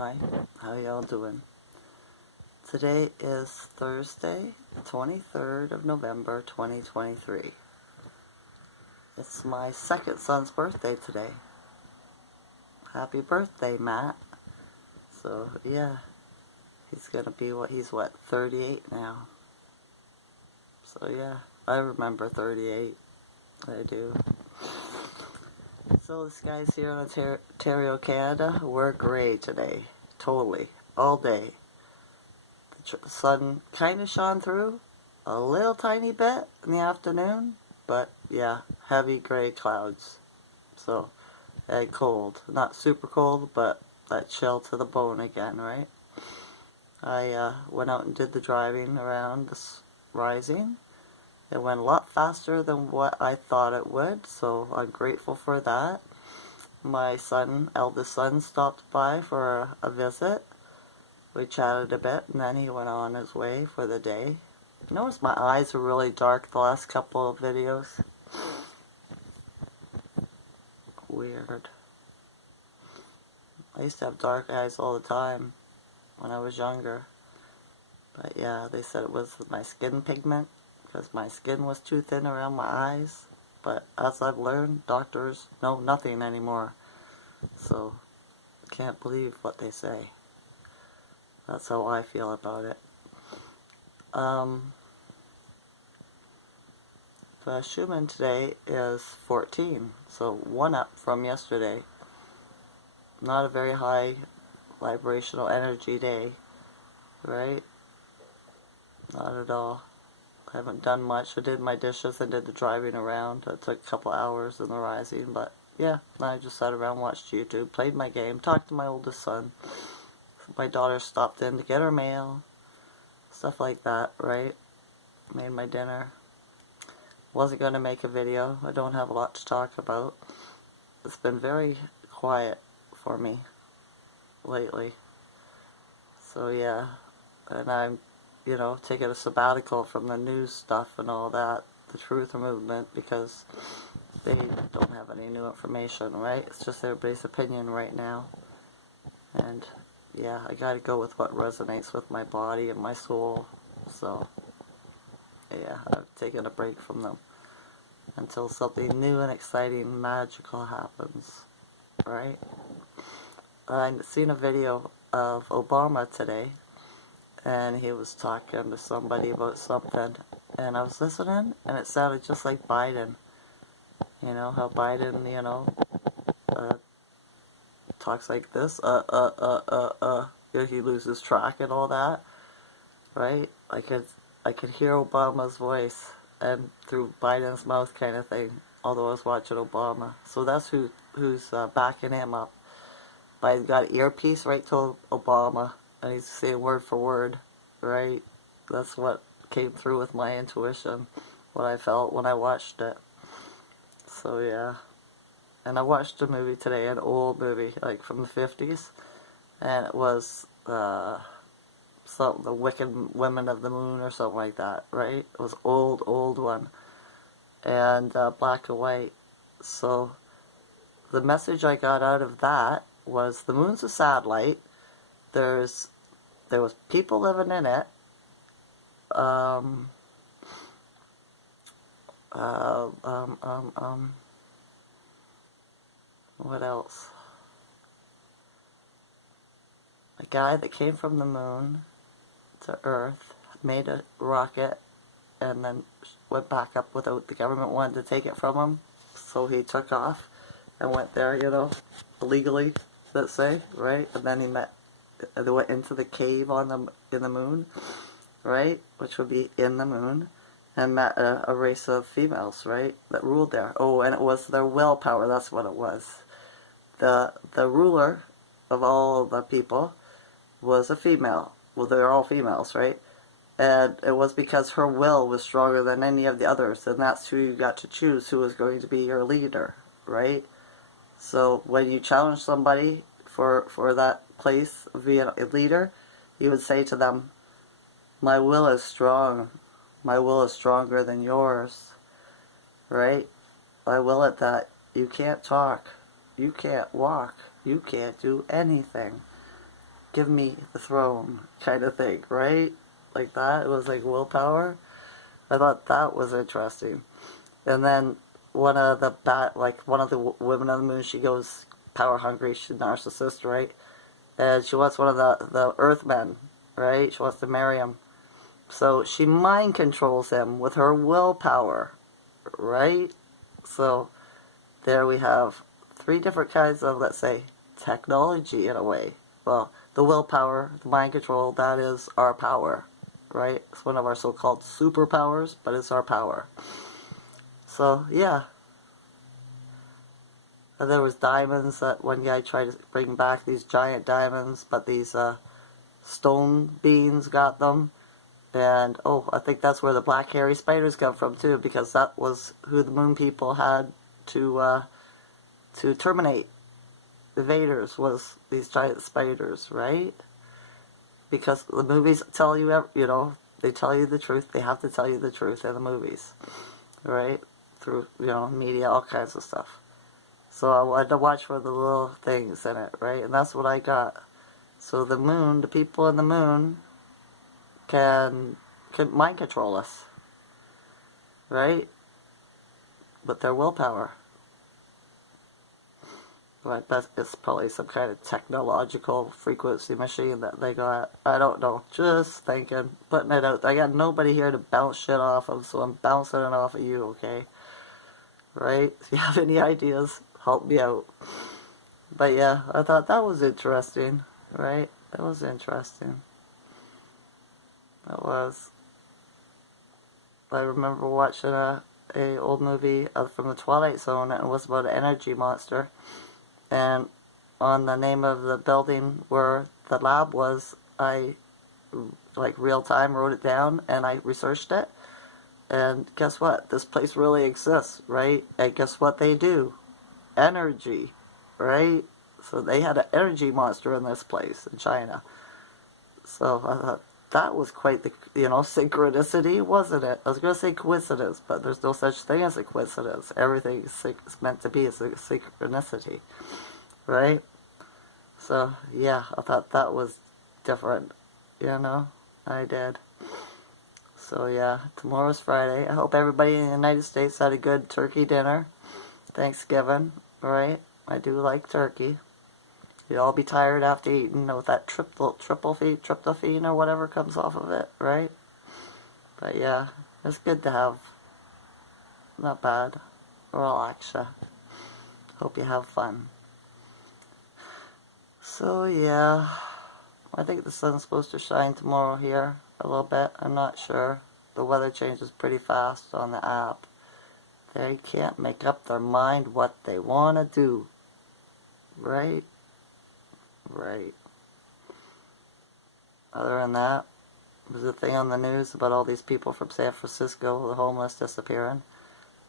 Hi, how y'all doing? Today is Thursday, 23rd of November, 2023. It's my second son's birthday today. Happy birthday, Matt. So, yeah, he's gonna be he's 38 now. So, yeah, I remember 38. I do. So, this guy's here in Ontario, Canada. We're gray today. Totally. All day. The sun kind of shone through a little tiny bit in the afternoon, but yeah, heavy gray clouds. So, and cold. Not super cold, but that chill to the bone again, right? I went out and did the driving around this rising. It went a lot faster than what I thought it would, so I'm grateful for that. My eldest son, stopped by for a visit. We chatted a bit, and then he went on his way for the day. Notice my eyes are really dark the last couple of videos. Weird. I used to have dark eyes all the time when I was younger. But yeah, they said it was my skin pigment, because my skin was too thin around my eyes. But as I've learned, doctors know nothing anymore. So, can't believe what they say. That's how I feel about it. The Schumann today is 14, so 1 up from yesterday. Not a very high vibrational energy day, right? Not at all. I haven't done much. I did my dishes and did the driving around. It took a couple hours in the rising, but yeah, I just sat around, watched YouTube, played my game, talked to my oldest son. My daughter stopped in to get her mail, stuff like that, right? Made my dinner. Wasn't going to make a video. I don't have a lot to talk about. It's been very quiet for me lately. So yeah, and I'm, taking a sabbatical from the news stuff and all that, the truth movement, because they don't have any new information, right? It's just everybody's opinion right now. And yeah, I gotta go with what resonates with my body and my soul. So yeah, I've taken a break from them until something new and exciting, magical happens, right? I've seen a video of Obama today, and he was talking to somebody about something, and I was listening, and it sounded just like Biden. You know, how Biden, talks like this, he loses track and all that, right? I could hear Obama's voice and through Biden's mouth kind of thing, although I was watching Obama. So that's who's backing him up. Biden's got an earpiece right to Obama, and he's saying word for word, right? That's what came through with my intuition, what I felt when I watched it. So yeah. And I watched a movie today, an old movie, like from the 50s, and it was The Wicked Women of the Moon or something like that, right? It was old one, and black and white. So the message I got out of that was the moon's a satellite. There was people living in it. What else? A guy that came from the moon to Earth, made a rocket, and then went back up without the government wanted to take it from him. So he took off and went there, illegally, let's say, right? And then they went into the cave in the moon, right? Which would be in the moon, and met a race of females, right? That ruled there. Oh, and it was their willpower, that's what it was. The ruler of all the people was a female. Well, they're all females, right? And it was because her will was stronger than any of the others, and that's who you got to choose who was going to be your leader, right? So when you challenge somebody for that place of being a leader, you would say to them, my will is strong. My will is stronger than yours, right? I will it that you can't talk, you can't walk, you can't do anything. give me the throne kind of thing, right? Like that. It was like willpower. I thought that was interesting. And then one of the one of the women on the moon, she goes power hungry. She's a narcissist, right? And she wants one of the Earthmen, right? She wants to marry him. So she mind controls him with her willpower, right? So there we have three different kinds of, let's say, technology in a way. Well, the willpower, the mind control, that is our power, right? It's one of our so-called superpowers, but it's our power. So, yeah. And there was diamonds that one guy tried to bring back, these giant diamonds, but these stone beings got them. And, oh, I think that's where the black hairy spiders come from, too, because that was who the moon people had to terminate. The invaders was these giant spiders, right? Because the movies tell you, you know, they tell you the truth. They have to tell you the truth in the movies, right? Through, you know, media, all kinds of stuff. So I wanted to watch for the little things in it, right? And that's what I got. So the moon, the people in the moon can mind control us, right? With their willpower. But it's probably some kind of technological frequency machine that they got. I don't know. Just thinking. Putting it out there. I got nobody here to bounce shit off of, so I'm bouncing it off of you, okay? Right? If you have any ideas, help me out. But yeah, I thought that was interesting, right? That was interesting. That was. I remember watching a old movie from the Twilight Zone, and it was about an energy monster. And on the name of the building where the lab was, I, like real time, wrote it down and I researched it. And guess what? This place really exists, right? And guess what they do? Energy, right? So they had an energy monster in this place in China. So I thought that was quite the, you know, synchronicity, wasn't it? I was going to say coincidence, but there's no such thing as a coincidence. Everything is meant to be a synchronicity, right? So, yeah, I thought that was different, you know? I did. So, yeah, tomorrow's Friday. I hope everybody in the United States had a good turkey dinner. Thanksgiving, right? I do like turkey. You'd all be tired after eating with that tryptophan or whatever comes off of it, right? But yeah, it's good to have. Not bad. Relax ya. Hope you have fun. So yeah, I think the sun's supposed to shine tomorrow here a little bit. I'm not sure. The weather changes pretty fast on the app. They can't make up their mind what they want to do. Right? Right. Other than that, there's a thing on the news about all these people from San Francisco, the homeless, disappearing.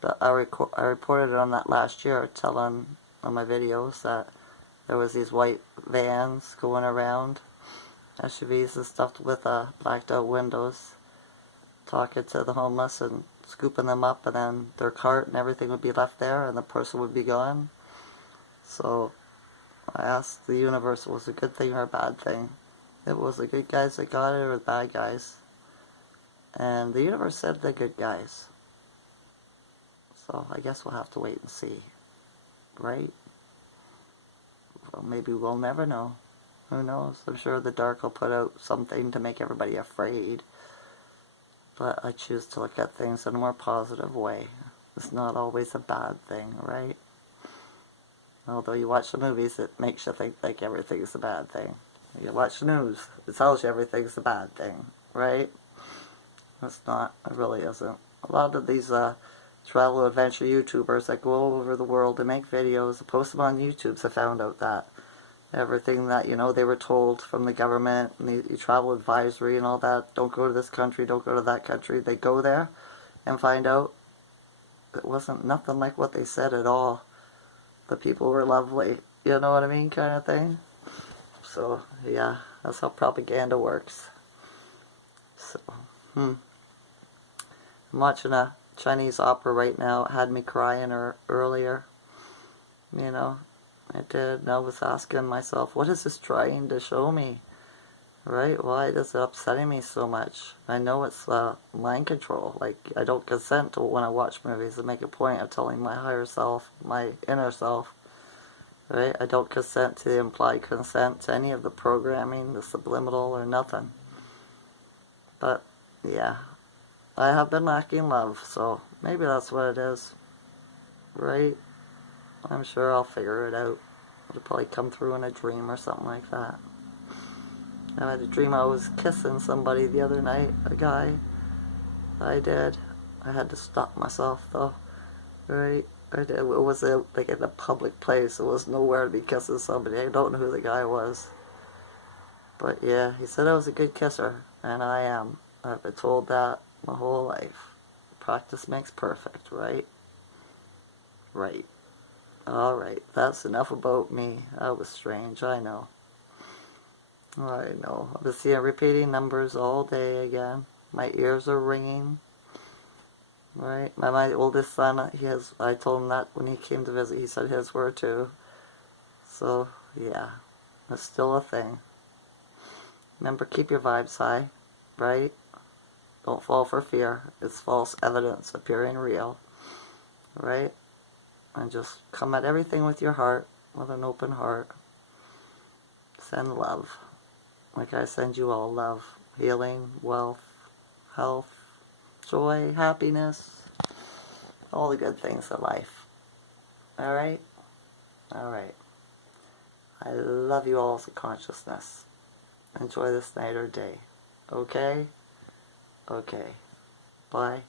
But I reported it on that last year, telling on my videos that there was these white vans going around, SUVs and stuff with blacked out windows, talking to the homeless and scooping them up, and then their cart and everything would be left there and the person would be gone. So I asked the universe, was it a good thing or a bad thing? It was the good guys that got it or the bad guys. And the universe said the good guys. So I guess we'll have to wait and see. Right? Well, maybe we'll never know. Who knows? I'm sure the dark will put out something to make everybody afraid. But I choose to look at things in a more positive way. It's not always a bad thing, right? Although you watch the movies, it makes you think like everything's a bad thing. You watch the news, it tells you everything's a bad thing, right? It's not. It really isn't. A lot of these travel adventure YouTubers that go all over the world and make videos and post them on YouTube, I found out that everything that, you know, they were told from the government and the travel advisory and all that, don't go to this country, don't go to that country, they go there and find out it wasn't nothing like what they said at all. The people were lovely, you know what I mean, kind of thing. So, yeah, that's how propaganda works. So, I'm watching a Chinese opera right now. It had me crying earlier. You know, I did. And I was asking myself, what is this trying to show me? Right? Why is it upsetting me so much? I know it's mind control. Like, I don't consent to when I watch movies. I make a point of telling my higher self, my inner self, right? I don't consent to the implied consent to any of the programming, the subliminal, or nothing. But, yeah, I have been lacking love, so maybe that's what it is, right? I'm sure I'll figure it out. It'll probably come through in a dream or something like that. I had a dream I was kissing somebody the other night, a guy. I did. I had to stop myself though, right? I did. It was like in a public place. It was nowhere to be kissing somebody. I don't know who the guy was. But yeah, he said I was a good kisser, and I am. I've been told that my whole life. Practice makes perfect, right? Right. Alright, that's enough about me. That was strange, I know. I know. I've been seeing repeating numbers all day again. My ears are ringing. Right? My oldest son, I told him that when he came to visit, he said his were too. So, yeah. It's still a thing. Remember, keep your vibes high, right? Don't fall for fear. It's false evidence appearing real, right? And just come at everything with your heart, with an open heart. Send love. Like I send you all love, healing, wealth, health, joy, happiness, all the good things in life. Alright? Alright. I love you all as a consciousness. Enjoy this night or day. Okay? Okay. Bye.